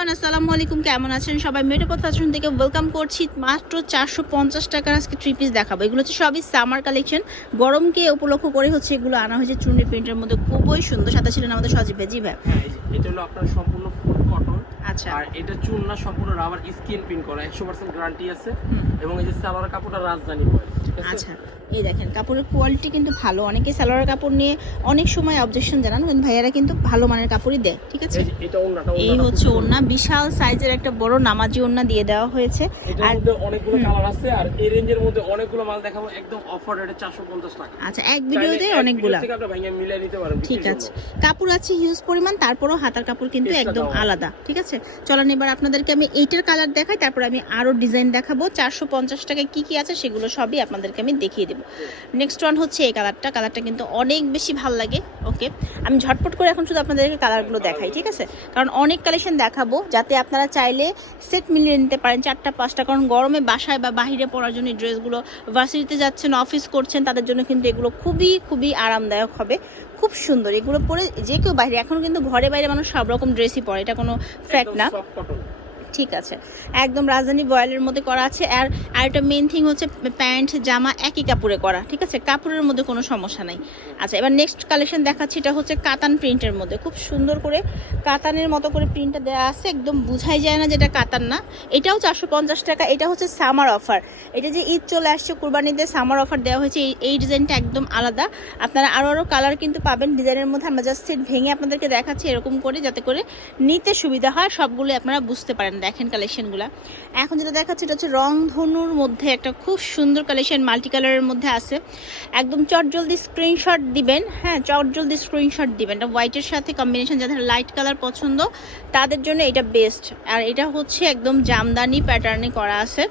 Everyone, আসসালামু আলাইকুম। কেমন আছেন সবাই? মেটোপথ ফ্যাশন থেকে ওয়েলকাম করছি মাত্র চারশো পঞ্চাশ টাকার আজকে থ্রি পিস দেখাবো। এগুলো হচ্ছে সবই সামার কালেকশন গরমকে উপলক্ষ করে হচ্ছে এগুলো আনা হয়েছে চুনির প্রিন্টের মধ্যে। খুবই সুন্দর। সাথে ছিলেন আমাদের সজীব ভেজি ভাই। হ্যাঁ এটা হলো আপনার সম্পূর্ণ আচ্ছা। আর এটা চুন না সম্পূর্ণ রাবার স্কিন প্রিন্ট করা একশো পার্সেন্ট গ্যারান্টি আছে। এবং এই যে সালোয়ার কাপড়টা রাজধানী বয় আচ্ছা এই দেখেন কাপড়ের কোয়ালিটি কিন্তু ভালো। অনেকে সালোয়ার কাপড় নিয়ে অনেক সময় অবজেকশন জানান কিন্তু ভাইয়ারা কিন্তু ভালো মানের কাপড়ই দেয় ঠিক আছে? এই হচ্ছে ওড়না বিশাল সাইজের একটা বড় নামাজি ওড়না দিয়ে দেওয়া হয়েছে। আর অনেকগুলো কালার আছে আর এই রেঞ্জের মধ্যে অনেকগুলো মাল দেখাবো একদম অফার রেটে চারশো পঞ্চাশ টাকা। আচ্ছা এক ভিডিওতে অনেকগুলা। থেকে আপনি ভাঙিয়ে মিলিয়ে নিতে পারেন ঠিক আছে। কাপড় আছে হিউজ পরিমাণ তারপরও হাতার কাপড় কিন্তু একদম আলাদা ঠিক আছে? চলেন এবার আপনাদেরকে আমি এইটার কালার দেখাই, তারপর আমি আরও ডিজাইন দেখাবো। চারশো পঞ্চাশ টাকায় কি কি আছে সেগুলো সবই আপনাদেরকে আমি দেখিয়ে দেবো। নেক্সট ওয়ান হচ্ছে এই কালারটা কালারটা কিন্তু অনেক বেশি ভালো লাগে ওকে আমি ঝটপট করে এখন শুধু আপনাদেরকে কালারগুলো দেখাই, ঠিক আছে? কারণ অনেক কালেকশন দেখাবো, যাতে আপনারা চাইলে সেট মিলিয়ে নিতে পারেন, চারটা, পাঁচটা। কারণ গরমে বাসায় বা বাইরে পরার জন্য ড্রেসগুলো ভার্সিটিতে যাচ্ছেন অফিস করছেন, তাদের জন্য কিন্তু এগুলো খুবই খুবই আরামদায়ক হবে। খুব সুন্দর। এগুলো পরে যে কেউ বাইরে, এখন কিন্তু ঘরে বাইরে মানুষ সব রকম ড্রেসই পরে। এটা কোনো ফ্যাক্ট না। ঠিক আছে। একদম রাজধানী বয়েলের মধ্যে করা আছে। আর আর একটা মেন থিং হচ্ছে প্যান্ট, জামা একই কাপড়ে করা, ঠিক আছে? কাপড়ের মধ্যে কোনো সমস্যা নাই। আচ্ছা এবার নেক্সট কালেকশন দেখাচ্ছি, এটা হচ্ছে কাতান প্রিন্টের মধ্যে। খুব সুন্দর করে কাতানের মতো করে প্রিন্টটা দেওয়া আছে, একদম বুঝাই যায় না যেটা কাতান না। এটাও চারশো পঞ্চাশ টাকা, এটা হচ্ছে সামার অফার এটা যে ঈদ চলে আসছে, কুরবানিতে সামার অফার দেওয়া হয়েছে, এই- এই ডিজাইনটা একদম আলাদা। আপনারা আরও আরও কালার কিন্তু পাবেন ডিজাইনের মধ্যে। আমরা জাস্ট সেট ভেঙে আপনাদেরকে দেখাচ্ছি এরকম করে, যাতে করে নিতে সুবিধা হয় সবগুলো আপনারা বুঝতে পারেন। দেখেন কালেকশনগুলো এখন যেটা দেখাচ্ছি, এটা হচ্ছে রং ধনুর মধ্যে একটা খুব সুন্দর কালেকশন মাল্টি কালারের মধ্যে আছে। একদম চট জলদি স্ক্রিনশট দিবেন হ্যাঁ চট জলদি স্ক্রিনশট দিবেন। এটা হোয়াইটের সাথে কম্বিনেশন যাদের লাইট কালার পছন্দ, তাদের জন্য এটা বেস্ট আর এটা হচ্ছে একদম জামদানি প্যাটার্নে করা আছে।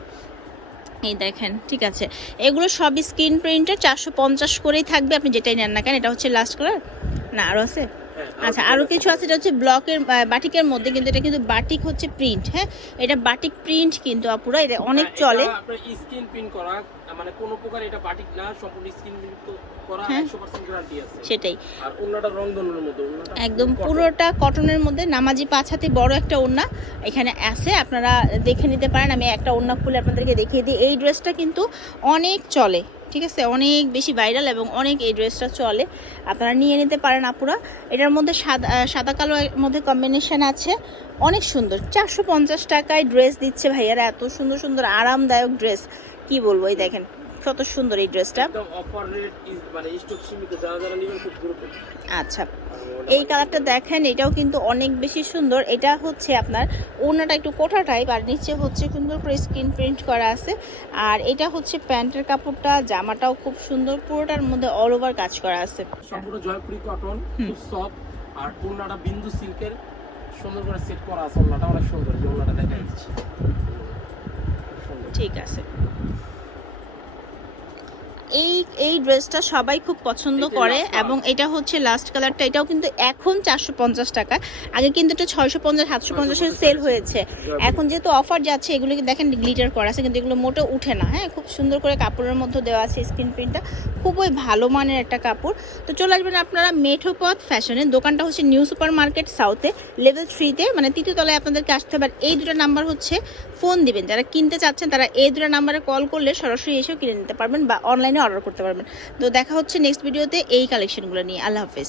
এই দেখেন, ঠিক আছে। এগুলো সবই স্ক্রিন প্রিন্টের চারশো পঞ্চাশ করেই থাকবে, আপনি যেটাই নেন না কেন, এটা হচ্ছে লাস্ট কালার না আরও আছে? আচ্ছা আরও কিছু আছে এটা হচ্ছে ব্লকের বাটিকের মধ্যে কিন্তু এটা কিন্তু বাটিক হচ্ছে প্রিন্ট হ্যাঁ? এটা বাটিক প্রিন্ট কিন্তু আপুরা এটা অনেক হ্যাঁ, চলে। এটা স্কিন প্রিন্ট করা মানে কোনো প্রকার এটা বাটিক না সম্পূর্ণ স্কিন প্রিন্ট করা হ্যাঁ। 100% গ্যারান্টি আছে। সেটাই। আর ওন্নাটা রংধনুর মতো ওন্নাটা একদম পুরোটা কটনের মধ্যে নামাজি পাঁচ হাতে বড় একটা ওড়না এখানে আছে আপনারা দেখে নিতে পারেন আমি একটা ওড়না খুলে আপনাদেরকে দেখিয়ে দিই। এই ড্রেসটা কিন্তু অনেক চলে। ঠিক আছে? অনেক বেশি ভাইরাল এবং অনেক এই ড্রেসটা চলে। আপনারা নিয়ে নিতে পারেন আপুরা। এটার মধ্যে সাদা সাদা কালো মধ্যে কম্বিনেশন আছে। অনেক সুন্দর। চারশো পঞ্চাশ টাকায় ড্রেস দিচ্ছে ভাইয়ারা। এত সুন্দর সুন্দর, আরামদায়ক ড্রেস কি বলব এই দেখেন। কত সুন্দর এই ড্রেসটা। একদম অফার রেট মানে স্টক সীমিত যারা যারা নেবেন খুব দ্রুত। আচ্ছা। এই কালারটা দেখেন এটাও কিন্তু অনেক বেশি সুন্দর। এটা হচ্ছে আপনার ওড়নাটা একটু কোটা টাইপ আর নিচে হচ্ছে সুন্দর করে স্ক্রিন প্রিন্ট করা আছে। আর এটা হচ্ছে প্যান্টের কাপড়টা জামাটাও খুব সুন্দর পুরোটার মধ্যে অল ওভার কাজ করা আছে। সম্পূর্ণ জয়পুরি কটন। খুব সফট আর ওন্নাটা বিন্দু সিল্কের সুন্দর করে সেট করা আছে ওন্নাটা অনেক সুন্দর যে ওন্নাটা দেখা যাচ্ছে ঠিক আছে। এই এই ড্রেসটা সবাই খুব পছন্দ করে এবং এটা হচ্ছে লাস্ট কালারটা এটাও কিন্তু এখন চারশো পঞ্চাশ টাকা। আগে কিন্তু এটা ছয়শো পঞ্চাশ সাতশো পঞ্চাশের সেল হয়েছে। এখন যেহেতু অফার যাচ্ছে এগুলো দেখেন গ্লিটার করা আছে কিন্তু এগুলো মোটেও উঠে না। হ্যাঁ খুব সুন্দর করে কাপড়ের মধ্যে দেওয়া আছে স্ক্রিন প্রিন্টটা খুবই ভালো মানের একটা কাপড়। তো চলে আসবেন আপনারা মেঠোপথ ফ্যাশনের দোকানটা হচ্ছে নিউ সুপার মার্কেট সাউথে লেভেল থ্রিতে মানে তৃতীয় তলায় আপনাদেরকে আসতে হবে। আর এই দুটো নাম্বার হচ্ছে ফোন দিবেন। যারা কিনতে চাচ্ছেন তারা এই দুটো নাম্বারে কল করলে সরাসরি এসেও কিনে নিতে পারবেন বা অনলাইনে অর্ডার করতে পারবেন। তো দেখা হচ্ছে নেক্সট ভিডিওতে এই কালেকশনগুলো নিয়ে। আল্লাহ হাফেজ।